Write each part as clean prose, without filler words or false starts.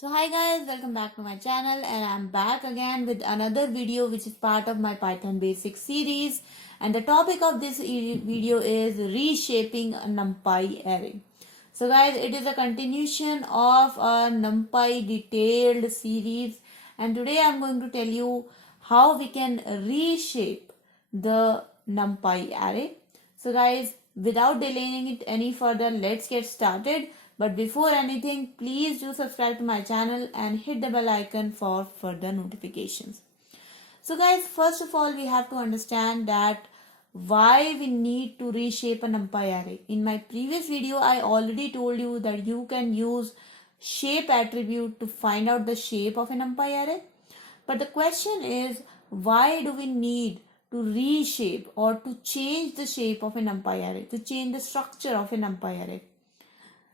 So hi guys, welcome back to my channel, and I'm back again with another video which is part of my Python basics series, and the topic of this video is reshaping a Numpy array. So guys, it is a continuation of a Numpy detailed series, and today I'm going to tell you how we can reshape the Numpy array. So guys, without delaying it any further, let's get started. But before anything, please do subscribe to my channel and hit the bell icon for further notifications. So guys, first of all, we have to understand that why we need to reshape a Numpy array. In my previous video, I already told you that you can use shape attribute to find out the shape of a Numpy array. But the question is, why do we need to reshape or to change the shape of a Numpy array, to change the structure of a Numpy array?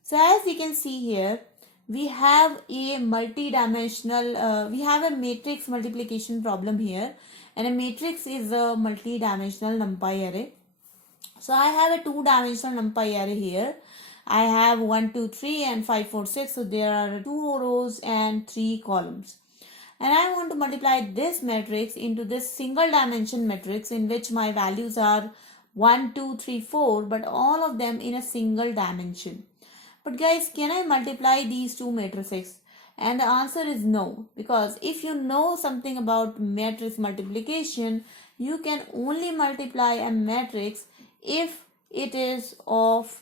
So as you can see here, we have a multi-dimensional, we have a matrix multiplication problem here, and a matrix is a multi-dimensional Numpy array. So I have a two-dimensional Numpy array here. I have 1, 2, 3 and 5, 4, 6. So there are 2 rows and 3 columns. And I want to multiply this matrix into this single dimension matrix in which my values are 1, 2, 3, 4, but all of them in a single dimension. But guys, can I multiply these two matrices? And the answer is no, because if you know something about matrix multiplication, you can only multiply a matrix if it is of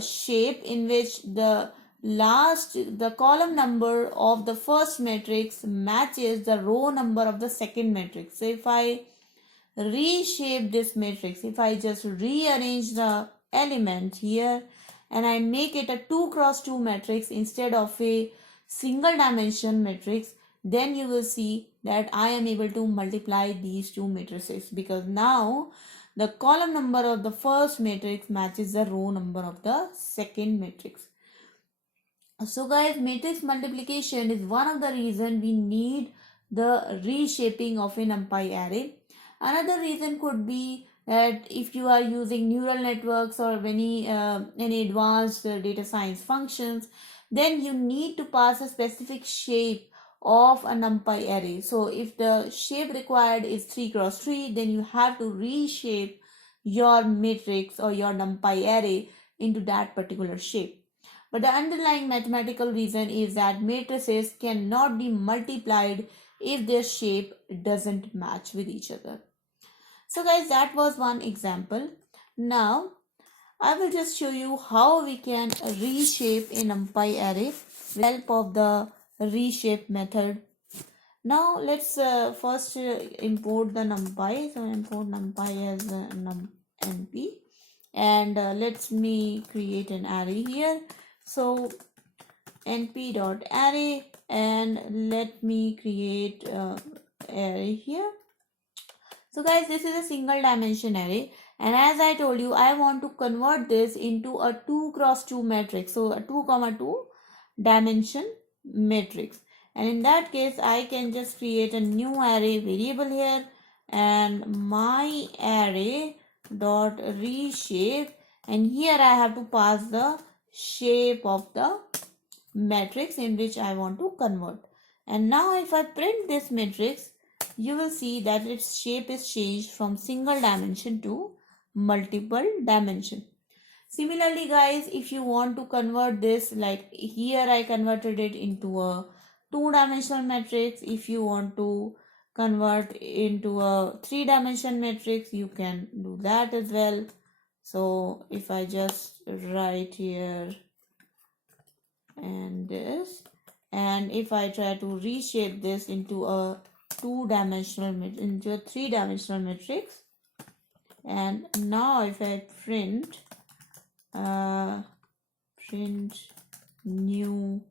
shape in which the column number of the first matrix matches the row number of the second matrix. So if I reshape this matrix, if I just rearrange the element here, and I make it a 2 cross 2 matrix instead of a single dimension matrix, then you will see that I am able to multiply these two matrices, because now the column number of the first matrix matches the row number of the second matrix. So guys, matrix multiplication is one of the reasons we need the reshaping of a Numpy array. Another reason could be that if you are using neural networks or any advanced data science functions, then you need to pass a specific shape of a Numpy array. So if the shape required is 3 cross 3, then you have to reshape your matrix or your Numpy array into that particular shape. But the underlying mathematical reason is that matrices cannot be multiplied if their shape doesn't match with each other. So guys, that was one example. Now I will just show you how we can reshape a Numpy array with the help of the reshape method. Now let's first import the Numpy. So import Numpy as np, and let me create an array here. So np.array, and let me create array here. So guys, this is a single dimension array, and as I told you, I want to convert this into a 2 cross 2 matrix. So a 2, 2 dimension matrix, and in that case I can just create a new array variable here, and my array dot reshape, and here I have to pass the shape of the matrix in which I want to convert. And now if I print this matrix, you will see that its shape is changed from single dimension to multiple dimension. Similarly guys, if you want to convert this, like here I converted it into a 2-dimensional matrix. If you want to convert into a 3-dimension matrix, you can do that as well. So if I just write here and this, and if I try to reshape this into a 3-dimensional matrix, and now if I print new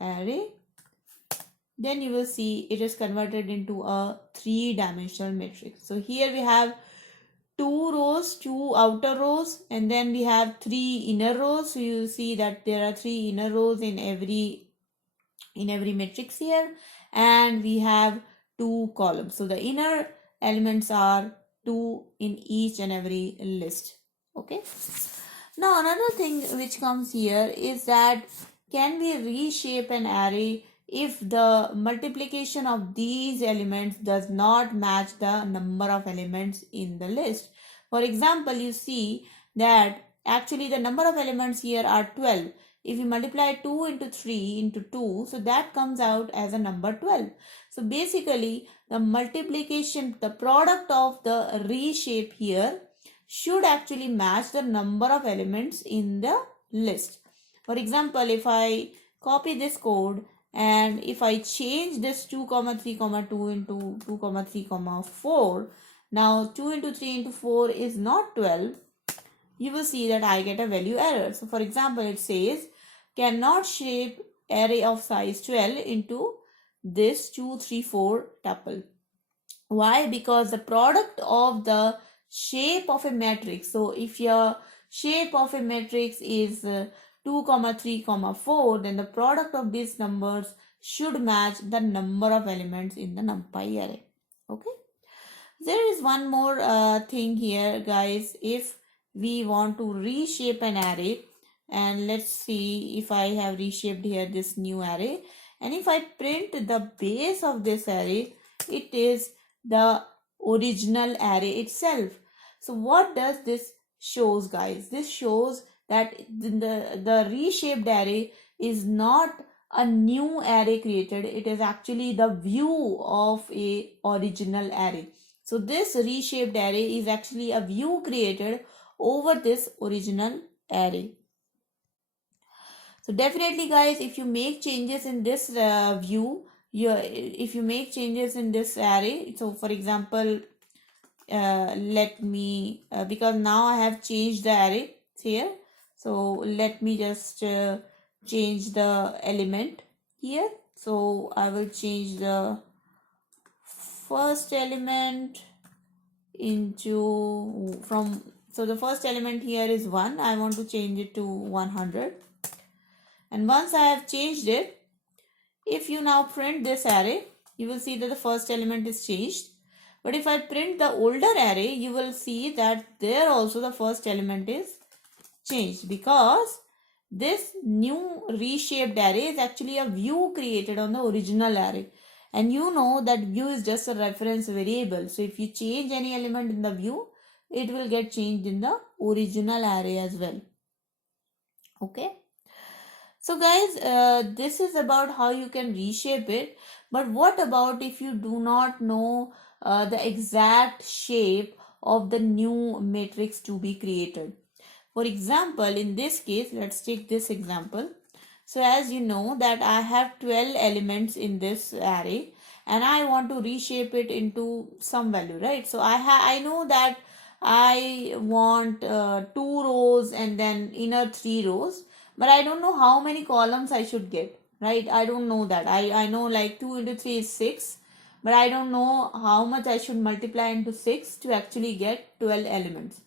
array, then you will see it is converted into a 3-dimensional matrix. So here we have 2 rows, 2 outer rows, and then we have 3 inner rows. So you will see that there are 3 inner rows in every matrix here, and we have 2 columns. So the inner elements are 2 in each and every list. Okay. Now another thing which comes here is that can we reshape an array if the multiplication of these elements does not match the number of elements in the list? For example, you see that actually the number of elements here are 12. If you multiply 2 into 3 into 2, so that comes out as a number 12. So basically the multiplication, the product of the reshape here should actually match the number of elements in the list. For example, if I copy this code and if I change this 2 comma 3 comma 2 into 2 comma 3 comma 4, now 2 into 3 into 4 is not 12, you will see that I get a value error. So for example, it says cannot shape array of size 12 into this 2 3 4 tuple. Why? Because the product of the shape of a matrix, so if your shape of a matrix is 2 comma 3 comma 4, then the product of these numbers should match the number of elements in the numpy array. Okay, there is one more thing here, guys. If we want to reshape an array, and let's see if I have reshaped here this new array, and if I print the base of this array, it is the original array itself. So what does this shows, guys? This shows that the reshaped array is not a new array created, it is actually the view of a original array. So this reshaped array is actually a view created over this original array. So definitely, guys, if you make changes in this view, if you make changes in this array, so for example, let me because now I have changed the array here, so let me just change the element here. So I will change the first element into so the first element here is 1. I want to change it to 100. And once I have changed it, if you now print this array, you will see that the first element is changed. But if I print the older array, you will see that there also the first element is changed, because this new reshaped array is actually a view created on the original array. And you know that view is just a reference variable. So if you change any element in the view, it will get changed in the original array as well. Okay. So guys, this is about how you can reshape it. But what about if you do not know the exact shape of the new matrix to be created? For example, in this case, let's take this example. So as you know that I have 12 elements in this array and I want to reshape it into some value, right? So I know that I want 2 rows and then inner 3 rows, but I don't know how many columns I should get, right? I don't know that. I know like 2 into 3 is 6, but I don't know how much I should multiply into 6 to actually get 12 elements.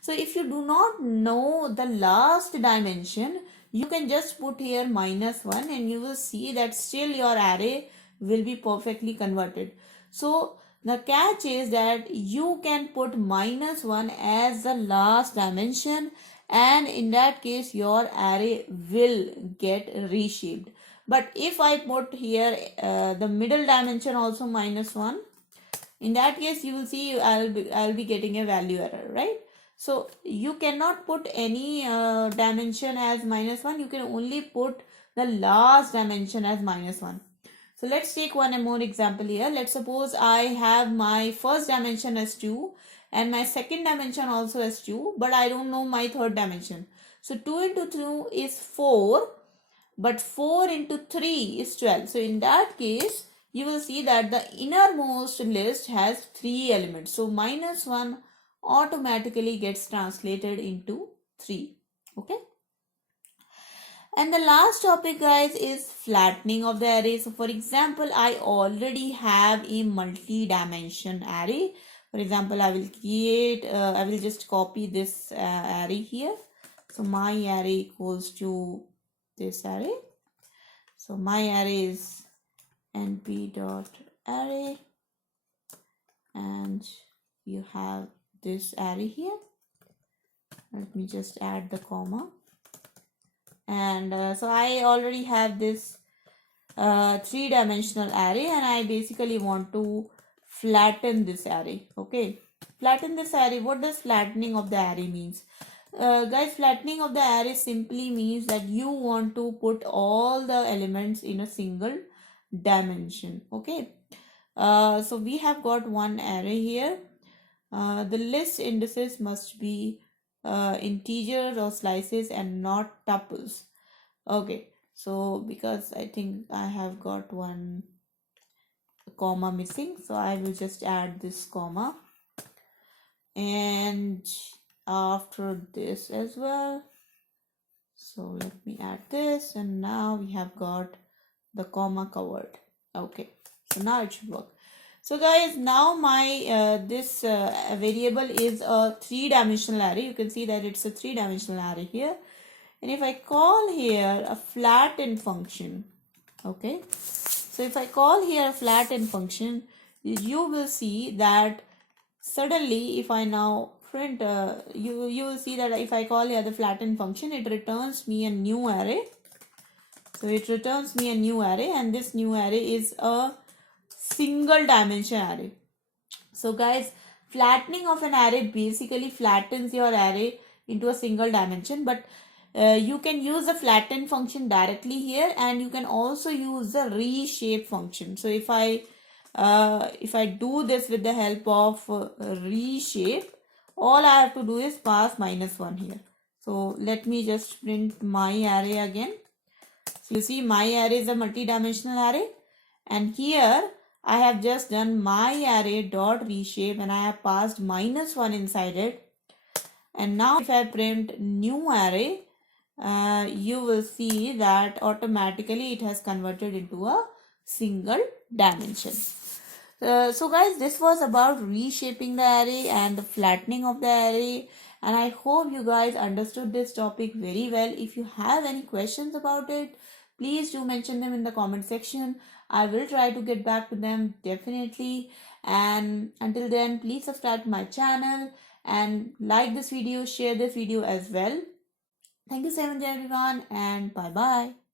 So if you do not know the last dimension, you can just put here -1 and you will see that still your array will be perfectly converted. So the catch is that you can put -1 as the last dimension, and in that case your array will get reshaped. But if I put here the middle dimension also -1, in that case you will see I'll be getting a value error, right? So you cannot put any dimension as -1. You can only put the last dimension as -1. So let's take one more example here. Let's suppose I have my first dimension as 2 and my second dimension also as 2, but I don't know my third dimension. So 2 into 2 is 4, but 4 into 3 is 12. So in that case, you will see that the innermost list has 3 elements. So -1 automatically gets translated into 3. Okay. And the last topic, guys, is flattening of the array. So for example, I already have a multi-dimension array. For example, I will just copy this array here. So my array equals to this array. So my array is np.array, and you have this array here. Let me just add the comma. And so I already have this three-dimensional array, and I basically want to flatten this array. Okay, flatten this array. What does flattening of the array means? Guys, flattening of the array simply means that you want to put all the elements in a single dimension. Okay, so we have got one array here. The list indices must be integers or slices and not tuples. Okay, so because I think I have got one comma missing, so I will just add this comma, and after this as well. So let me add this, and now we have got the comma covered. Okay, so now it should work. So guys, now my this variable is a three-dimensional array. You can see that it's a three-dimensional array here. And if I call here a flatten function, okay, so if I call here a flatten function, you will see that suddenly if I now print, you will see that if I call here the flatten function, it returns me a new array. So it returns me a new array, and this new array is a single dimension array. So guys, flattening of an array basically flattens your array into a single dimension, but you can use the flatten function directly here, and you can also use the reshape function. So if I do this with the help of reshape, all I have to do is pass -1 here. So let me just print my array again. So you see my array is a multi-dimensional array, and here I have just done my array dot reshape, and I have passed -1 inside it. And now if I print new array, you will see that automatically it has converted into a single dimension. So guys, this was about reshaping the array and the flattening of the array, and I hope you guys understood this topic very well. If you have any questions about it, please do mention them in the comment section. I will try to get back to them definitely. And until then, please subscribe to my channel and like this video, share this video as well. Thank you so much everyone, and bye bye.